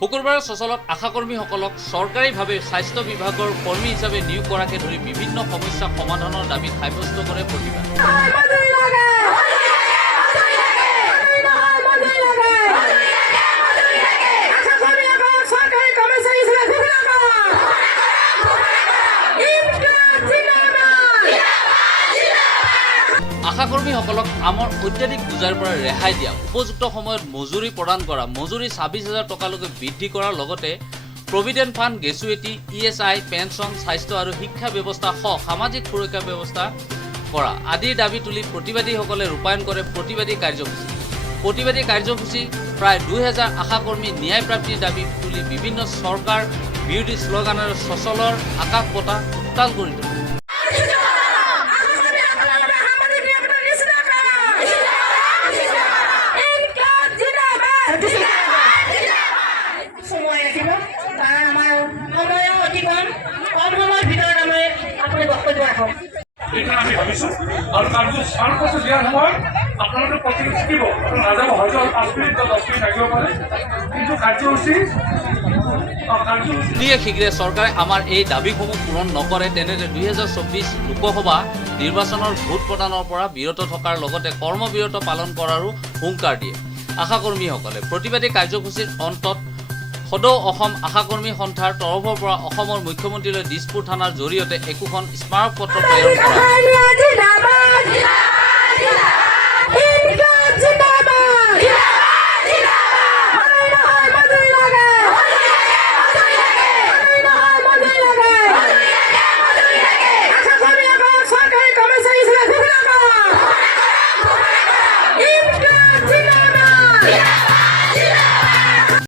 শুকুৰবাৰে সকলক আশাকৰ্মীসকলক চৰকাৰীভাৱে স্বাস্থ্য বিভাগৰ কৰ্মী হিচাপে নিয়োগ কৰাকে ধৰি বিভিন্ন সমস্যা সমাধানৰ দাবীত সাব্যস্ত কৰে প্ৰতিবাদ। আশাকৰ্মীসকলক আমৰ অত্যাধিক বোজাৰ পৰা ৰেহাই দিয়া, উপযুক্ত সময়ত মজুৰি প্ৰদান কৰা, মজুৰি ২৬,০০০ টকালৈকে বৃদ্ধি কৰাৰ লগতে প্ৰভিডেণ্ট ফাণ্ড, গ্ৰেচুইটি, ই.এচ.আই, পেঞ্চন, স্বাস্থ্য আৰু শিক্ষা ব্যৱস্থা সহ সামাজিক সুৰক্ষা ব্যৱস্থা কৰা আদিৰ দাবী তুলি প্ৰতিবাদীসকলে ৰূপায়ণ কৰে প্ৰতিবাদী কাৰ্যসূচী। প্ৰতিবাদী কাৰ্যসূচী প্ৰায় ২,০০০ আশাকৰ্মী ন্যায় প্ৰাপ্তিৰ দাবী তুলি বিভিন্ন চৰকাৰ বিৰোধী শ্লোগানেৰে সকলৰ আকাশ বতাহ উত্তাল কৰি তোলে। আমি ভাবিছোঁ আৰু কাৰ্যসূচী দিয়াৰ সময়ত আপোনালোকে প্ৰতিক্ৰিয়া থাকিব, নাযাব, হয়তো ৫ মিনিট বা ১০ মিনিট লাগিব পাৰে, কিন্তু কাৰ্যসূচী শীঘ্ৰে চৰকাৰে আমাৰ এই দাবীসমূহ পূৰণ নকৰে তেনেতে ২০২৪ লোকসভা নিৰ্বাচনৰ ভোট প্ৰদানৰ পৰা বিৰত থকাৰ লগতে কৰ্মবিৰত পালন কৰাৰো হুংকাৰ দিয়ে আশাকৰ্মীসকলে। প্ৰতিবাদী কাৰ্যসূচীৰ অন্তত সদৌ অসম আশাকৰ্মী সন্থাৰ তৰফৰ পৰা অসমৰ মুখ্যমন্ত্ৰীলৈ দিছপুৰ থানাৰ জৰিয়তে একোখন স্মাৰক পত্ৰ প্ৰেৰণ কৰা।